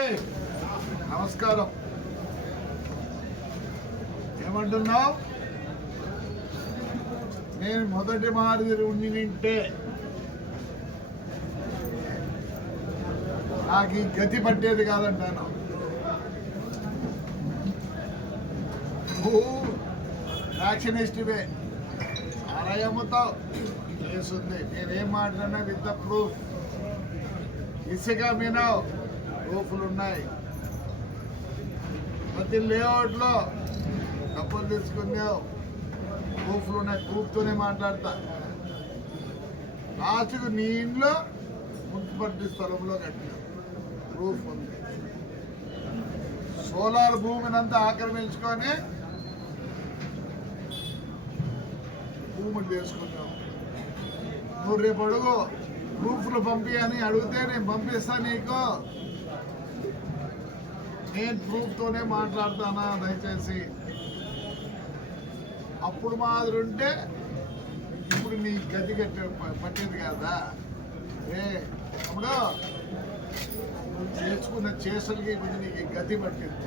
నమస్కారం. ఏమంటున్నావు? నేను మొదటి మాదిరి ఉండి నింటే నాకు ఈ గతి పట్టేది కాదంటాను. నువ్వు వ్యాక్సినిస్ట్వే చాలా అమ్ముతావు నేనేం మాట్లాడినా విత్ ద ప్రూఫ్. ఇసుక మీనావు. ప్రూఫ్లు ఉన్నాయి ప్రతి లేఅవుట్లో డబ్బులు తీసుకున్నావు ప్రూఫ్లు ఉన్నాయి ప్రూఫ్తోనే మాట్లాడతా. లాస్ట్కు నీ ఇంట్లో మున్సిపాలిటీ స్థలంలో కట్టినావు ప్రూఫ్ ఉంది. సోలార్ భూమినంతా ఆక్రమించుకొని భూములు చేసుకున్నావు నువ్వు రేపు అడుగు ప్రూఫ్లు పంపి అని అడిగితే నేను పంపిస్తాను నీకు. నేను ప్రూఫ్తోనే మాట్లాడతానా? దయచేసి. అప్పుడు మాదిరి ఉంటే ఇప్పుడు నీ గది కట్టే పట్టేది కదా? ఏ అప్పుడు చేసుకున్న చేసలకి ఇప్పుడు నీకు గతి పట్టింది.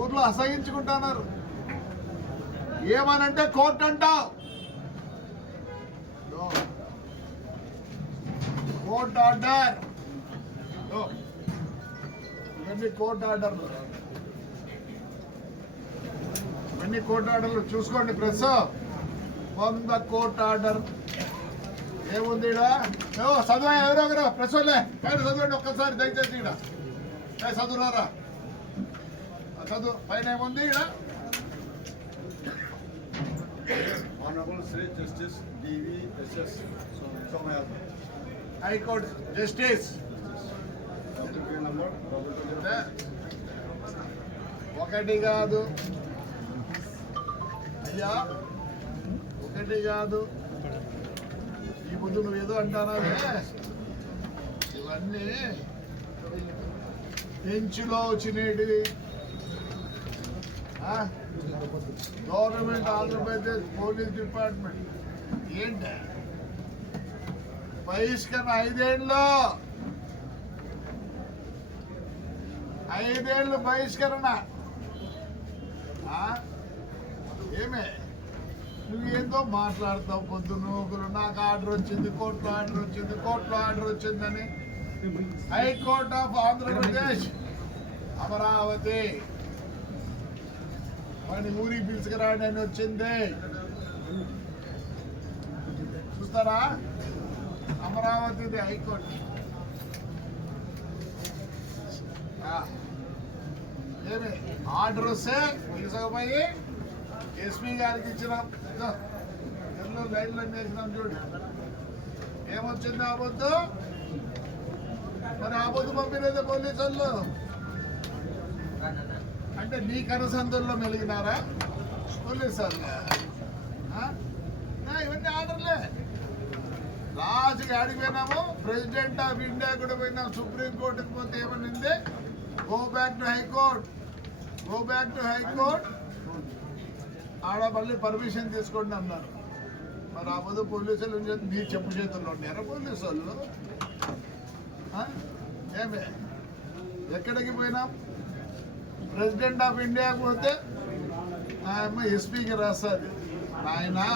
ఊర్లో అసహించుకుంటున్నారు. ఏమనంటే కోర్టు అంటావు. Court order. ఇవన్నీ కోర్ట్ ఆర్డర్లు. ఇవన్నీ కోర్ట్ ఆర్డర్లు చూసుకోండి ప్రెస్. వంద కోర్ట్ ఆర్డర్. ఏముంది చదువు ఎవరో ఒకరు. ప్రెస్ వాళ్ళే. పైన చదవండి ఒక్కసారి దయచేసి ఏ చదువురారా? చదువు. పైన ఏముంది ఈడ? Honorable Sri Justice D.V.S.S. Somayatma. High court justice ఒకటి కాదు. అయ్యా ఒకటి కాదు. ఈ ముందు నువ్వు ఏదో అంటానావే. ఇవన్నీ పెంచులో వచ్చినవి. Government Andhra Pradesh police department. ఏంటి? బహిష్కరణ ఐదేళ్ళలో ఐదేళ్ళు బహిష్కరణ. ఏమే? నువ్వు ఏందో మాట్లాడతావు పొద్దు ఒకరు నాకు ఆర్డర్ వచ్చింది కోర్టులో ఆర్డర్ వచ్చింది కోర్టులో ఆర్డర్ వచ్చిందని. High court of Andhra Pradesh Amaravati. వాడిని ఊరికి పిలుచుకురాండి అని వచ్చింది. చూస్తారా? అమరావతిది హైకోర్టు. ఆర్డర్ వస్తే తీసుకుపోయి ఎస్పీ గారికి ఇచ్చినాం ఎన్నో లైన్లు లైన్లో వేసినాం చూడు. ఏమొచ్చింది ఆబొద్దు మరి ఆబొద్దు పంపినదే పోలీసు వాళ్ళు అంటే నీ కనసందుల్లో మెలిగినారా? పోలీసు వాళ్ళు ఆ? ఇవన్నీ ఆర్డర్లే. లాస్ట్కి ఆడిపోయినాము ప్రెసిడెంట్ ఆఫ్ ఇండియా కూడా పోయినాం. సుప్రీంకోర్టుకి పోతే ఏమనింది? Go back to high court go back to high court ఆడ మళ్ళీ పర్మిషన్ తీసుకోండి అన్నారు. మరి ఆ పొద్దు పోలీసులు మీరు చెప్పు చేతుల్లో ఉన్నారా పోలీసు వాళ్ళు? ఏమే? ఎక్కడికి పోయినాం? ప్రెసిడెంట్ ఆఫ్ ఇండియా పోతే ఆయమ్మ ఎస్పీకి రాస్తుంది. నాయనా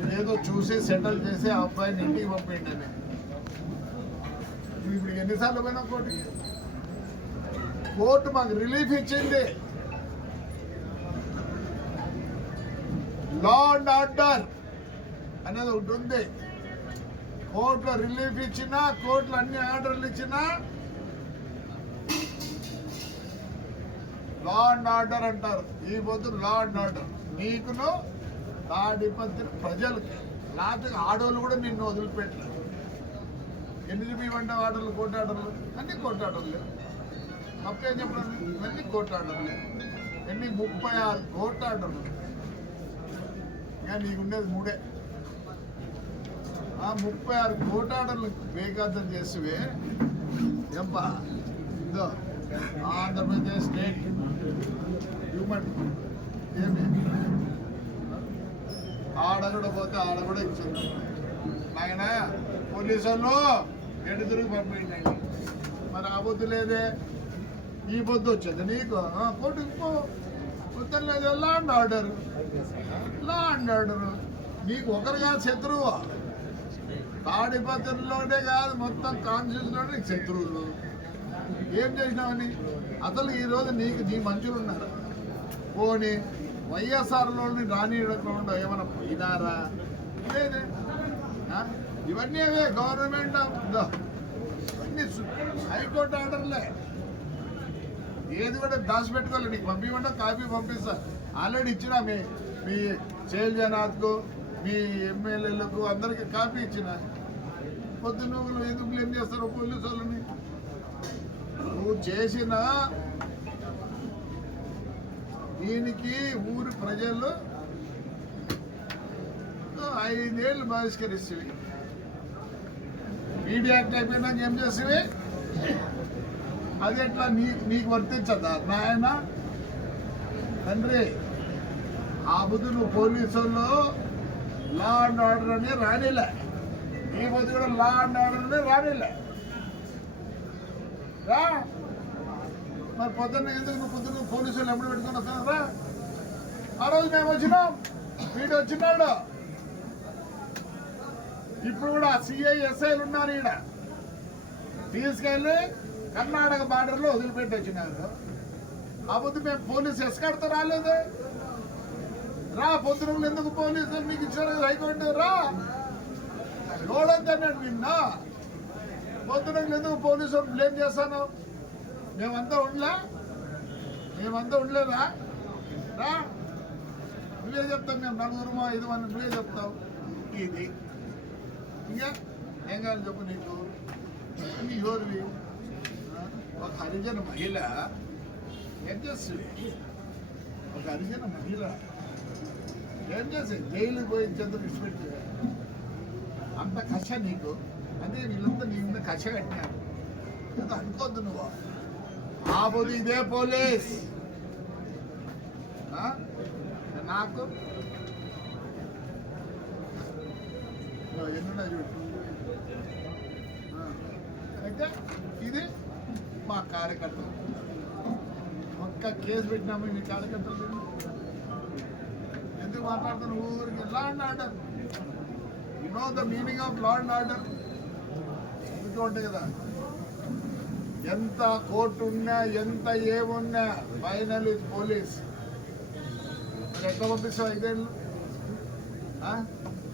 ఇదేదో చూసి సెటిల్ చేసి ఆ అబ్బాయిని ఇంటికి పంపిండి అని ఇప్పుడు ఎన్నిసార్లు పోయినా కోర్టుకి? కోర్టు మాకు రిలీఫ్ ఇచ్చింది. లా అండ్ ఆర్డర్ అనేది ఒకటి ఉంది. కోర్టులో రిలీఫ్ ఇచ్చినా కోర్టులో అన్ని ఆర్డర్లు ఇచ్చినా లా అండ్ ఆర్డర్ అంటారు. ఈ పొద్దు లా అండ్ ఆర్డర్ నీకును తాడిపత్రి ప్రజలకి. లేకపోతే ఆడవాళ్ళు కూడా నిన్ను వదిలిపెట్టలేదు ఎన్ని చూపించమంటే ఆర్డర్లు కోర్టు ఆర్డర్లు? అన్ని కోర్టు ఆర్డర్లే. తప్పేం చెప్పడం ఇవన్నీ కోర్టు ఆర్డర్లు ఎన్ని? ముప్పై ఆరు కోర్టు ఆర్డర్లు ఇంకా నీకు ఉండేది మూడే. ఆ ముప్పై ఆరు కోర్టు ఆర్డర్లు వేగార్థం చేసివే. ఎంపా ఇదో ఆంధ్రప్రదేశ్ స్టేట్ హ్యూమన్ ఏమి? ఆడ కూడా పోతే ఆడ కూడా ఇచ్చింది నాయన పోలీసు వాళ్ళు ఎటు తిరిగి పంపించండి. మరి ఆ లేదే? ఈ పొద్దు వచ్చింది నీకు? ఆ, కోర్టుకు పో. లేదు law and order law and order నీకు ఒకరుగా శత్రువు. తాడిపత్రిలోనే కాదు మొత్తం కాన్స్టిట్యూషన్లోనే నీకు శత్రువులు. ఏం చేసినావని? అసలు ఈరోజు నీకు నీ మంచులు ఉన్నారు? పోనీ వైఎస్ఆర్లోని రానియకుండా ఏమైనా పోయినారా? లేదే. ఇవన్నీ అవే గవర్నమెంట్ ఇవన్నీ హైకోర్టు ఆర్డర్లే. ఏది కూడా దాచిపెట్టుకోవాలి నీకు పంపించమంటే కాపీ పంపిస్తా. ఆల్రెడీ ఇచ్చిన మీ మీ చేల్ జనాథ్కు మీ ఎమ్మెల్యేలకు అందరికీ కాపీ ఇచ్చిన. పొద్దు నువ్వు ఎందుకు బ్లేమ్ చేస్తారు పోలీసు వాళ్ళని? నువ్వు చేసిన దీనికి ఊరి ప్రజలు ఐదేళ్ళు బహిష్కరిస్తుంది మీడియా యాక్ట్ అయిపోయినాక ఏం చేసేవి అది ఎట్లా? నీ నీకు వర్తించదా? నాయన? తండ్రి ఆ బుద్ధి నువ్వు పోలీసుల్లో లా అండ్ ఆర్డర్ అని రానిలే. ఈ బుద్ధి కూడా లా అండ్ ఆర్డర్ అని రానిలే. రా. మరి పొద్దున్న ఎందుకు నువ్వు పొద్దున్న పోలీసులు ఎప్పుడు పెట్టుకొని వస్తాను రా. ఆ రోజు మేము వచ్చినాం. వీడు వచ్చినాడు. ఇప్పుడు కూడా సిఐ ఎస్ఐలు ఉన్నారు ఈడ. తీసుకెళ్ళి కర్ణాటక బార్డర్లో వదిలిపెట్టి వచ్చినారు. ఆ పొద్దు మేము పోలీసు ఎస్కాడుతో రాలేదు. రా పొద్దున ఎందుకు పోలీసు మీకు ఇచ్చారు? కదా హైకోర్టు రా. లోడొద్దన్నాడు నిన్న పొద్దున ఎందుకు పోలీసులు బ్లేమ్ చేస్తాను? మేమంతా ఉండలే? మేమంతా ఉండలేదా? రా. నువ్వే చెప్తావు మేము నలుగురు ఐదు మంది నువ్వే చెప్తావు. ఇది. ఇంకా ఏం కావాలి చెప్పు నీకు? నీ ఎవరివి ఒక హరిజన మహిళ ఏం చేస్తుంది ఒక హరిజన మహిళ ఏం చేస్తుంది జైలుకి పోయి చంద్ర విడిచిపెట్టి అంత కష నీకు అదే వీళ్ళంతా నీ మీద కష కట్టినారు అది అనుకోద్దు నువ్వు ఆ పోదు ఇదే పోలీస్ ఆ? నాకు ఎన్నున్నా చూడు ఆ. అయితే ఇది మా కార్యకర్తలు. ఒక్క కేసు పెట్టినాము మీ కార్యకర్తలు ఎందుకు మాట్లాడుతున్న ఊరికి law and order you know the meaning of law and order ఇంట్లో ఉంటాయి కదా ఎంత కోర్టు ఉన్నా ఎంత ఏమున్నా ఫైనల్ ఇది పోలీస్. మరి ఎట్లా పంపిస్తావు ఐదేళ్ళు?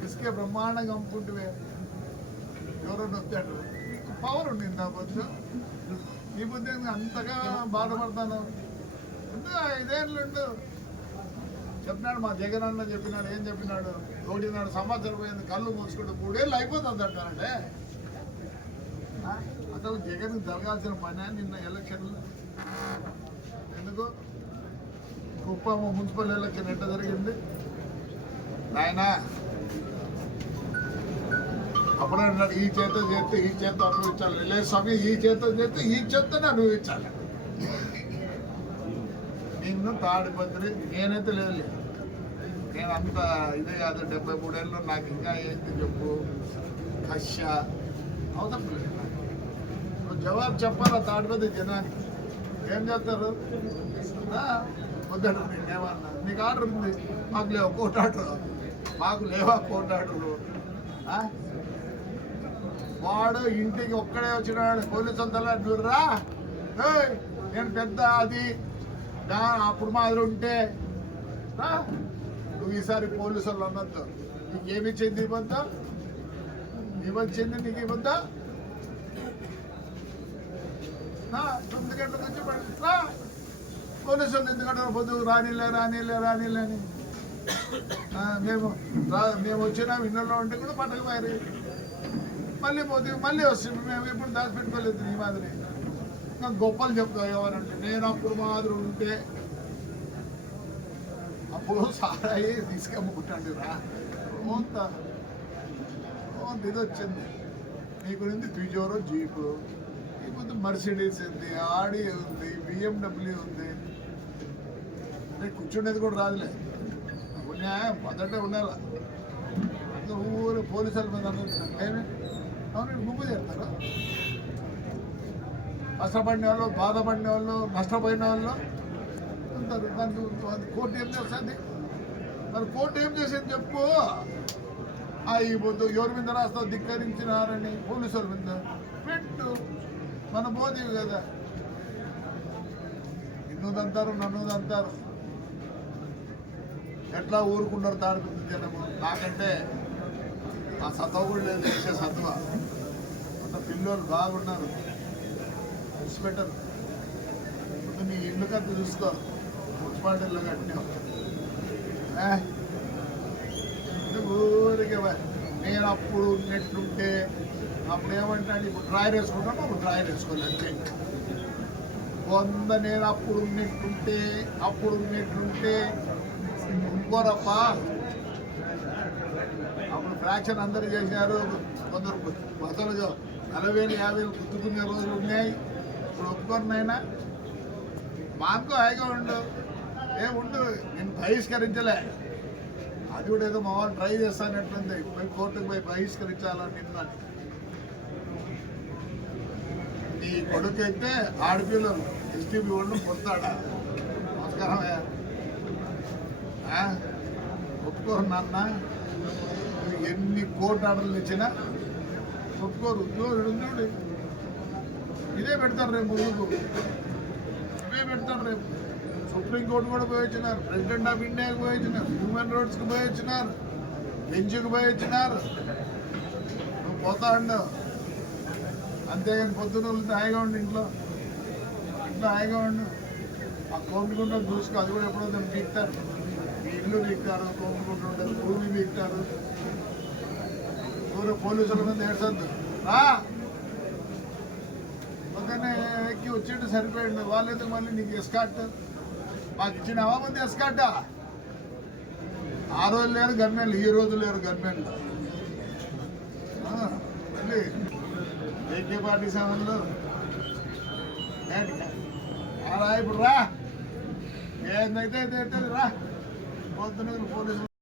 ఇసుకే బ్రహ్మాండంగా అమ్ముకుంటువే. ఎవరో నొక్కాడు పవర్ ఉండింది నా బొచ్చు నీ బుద్ధి అంతగా బాధపడతాను. ఉండు ఐదేళ్ళు చెప్పినాడు మా జగన్ అన్న చెప్పినాడు ఏం చెప్పినాడు? ఒకటిన్నర సంవత్సరం పోయింది కళ్ళు మూసుకుంటూ మూడేళ్ళు అయిపోతుంది అంటానంటే అసలు జగన్ జరగాల్సిన పని నిన్న ఎలక్షన్లు. ఎందుకు? కుప్పం మున్సిపల్ ఎలక్షన్ ఎట్ట జరిగింది? నాయనా అప్పుడే అన్నాడు ఈ చేత చేస్తే ఈ చేత అనుభవించాలి లేదు స్వామి ఈ చేత చేస్తే ఈ చేతనే అనుభవించాలి. నిన్ను తాడిపత్రి నేనైతే లేదు నేను అంత ఇదే కాదు డెబ్బై మూడేళ్ళు నాకు ఇంకా ఏంటి చెప్పు? కష్య అవసరం లేదు నాకు. నువ్వు జవాబు చెప్పాలా తాడిపత్రి జనానికి? ఏం చేస్తారు? వద్దడు వద్దంటారు నేనేమన్నా నీకు ఆర్డర్ ఉంది. మాకు లేవు కోర్టు ఆర్డర్ మాకు లేవా కోర్టు ఆ? వాడు ఇంటికి ఒక్కడే వచ్చినాడు పోలీసు అంతా నేను పెద్ద అది అప్పుడు మాదిరి ఉంటే. నువ్వు ఈసారి పోలీసు వాళ్ళు అన్నట్టు. నీకేమిచ్చింది ఇవ్వద్దా ఇవ్వచ్చింది నీకు ఇబ్బందా తొమ్మిది గంటల నుంచి పడి- రా. పోలీసు వాళ్ళు ఎందుకంటే పొద్దు రానిలే రానిలే రానిలే అని. మేము రా- మేము వచ్చినాం ఇళ్ళలో ఉంటే కూడా పట్టకపోయారు. మళ్ళీ పోతే మళ్ళీ వస్తుంది. మేము ఎప్పుడు దాచిపెట్టుకోలేదు నీ మాదిరి. ఇంకా గొప్పలు చెప్తావు ఎవరంటే నేను అప్పుడు మాదిరి ఉంటే అప్పుడు సారాయి తీసుకెమ్ముకుంటాడు రా. కొంత కొంత ఇది వచ్చింది. నీకు ఉంది పిజోరో జీపు నీకు మర్సిడీస్ ఉంది ఆడి ఉంది బిఎండబ్ల్యూ ఉంది. అంటే కూర్చునేది కూడా రాదులే. ఉన్నాయా మొదట ఉండాలి? ఊరు పోలీసుల మీద అనుకుంటున్నాను ఏమి అవును కష్టపడిన వాళ్ళు బాధపడిన వాళ్ళు నష్టపోయిన వాళ్ళు ఉంటారు. దానికి అది కోర్టు ఏం చేస్తుంది? మరి కోర్టు ఏం చేసింది చెప్పు. ఆ ఈ పొద్దు ఎవరి మీద రాస్తావు ధిక్కరించినారని పోలీసుల మీద పెట్టు. మన మోదీ కదా. నిన్నుదంతారు నన్నుదంతారు. ఎట్లా ఊరుకున్నారు తాడుతుంది జనము? నాకంటే ఆ సత్వ కూడా లేదు చేసే సత్వ అంత పిల్లలు బాగున్నారు బెటర్ ఇప్పుడు మీ ఇల్లు కత్తి చూసుకో మున్సిపాలిటీలో కట్టినావు ఊరికే నేను అప్పుడు ఉన్నట్టుంటే అప్పుడు ఏమంటాడు? ఇప్పుడు డ్రాయర్ వేసుకుంటాను అప్పుడు డ్రాయర్ వేసుకోలేదు అంతే. వంద నేను అప్పుడు ఉన్నట్టుంటే అప్పుడు ఉన్నట్టుంటే ఇంకోరప్ప? అప్పుడు ఫ్రాక్షన్ అందరూ చేశారు కొందరు అసలు నలభై వేలు యాభై వేలు గుర్తుకునే రోజులు ఉన్నాయి. ఇప్పుడు ఒప్పుకోరు నాయనా. మాకు హాయిగా ఉండు. ఏ ఉండు నేను బహిష్కరించలే. అది కూడా ఏదో మా వాళ్ళు ట్రై చేస్తానట్లుంది. పోయి కోర్టుకు పోయి బహిష్కరించాలని నిన్న. నీ కొడుకు అయితే ఆడపిల్లలు ఎస్టీబీ వాళ్ళు పుడతాడా నమస్కారం ఒప్పుకోరు నాన్న. ఎన్ని కోర్టు ఆర్డర్లు ఇచ్చినా ఒప్పుకోరు. చూడు. ఇదే పెడతారు రేపు ముందుకు ఇవే పెడతారు రేపు. సుప్రీంకోర్టు కూడా పోయి వచ్చినారు ప్రెసిడెంట్ ఆఫ్ ఇండియాకి పోయి వచ్చినారు హ్యూమన్ రైట్స్కి పోయి వచ్చినారు బెంచ్కి పోయి వచ్చినారు నువ్వు పోతా ఉండవు అంతేగాని పొద్దున వెళ్తే హాయిగా ఉండు ఇంట్లో. ఇంట్లో హాయిగా ఉండు. ఆ కోమికుంట చూసుకో. అది కూడా ఎప్పుడో దాన్ని పీక్తారు మీ ఇల్లు పీక్తారు కోమికుంట ఉంటుంది భూమి పీక్తారు ఊరు పోలీసుల మీద ఏడ్చద్దు. పొద్దున్నే ఎక్కి వచ్చిండు సరిపోయిండు. వాళ్ళేదో మళ్ళీ నీకు ఎస్కాట్ మాకు ఇచ్చినావా మంది ఎస్కాట్ ఆ? రోజు లేరు గన్మెన్లు ఈ రోజు లేరు గన్మెన్లు. ఆ, మళ్ళీ ఏకే పార్టీ సెవెన్లో రా ఇప్పుడు రా. ఏందైతే అయితే రా. పొద్దున పోలీసులు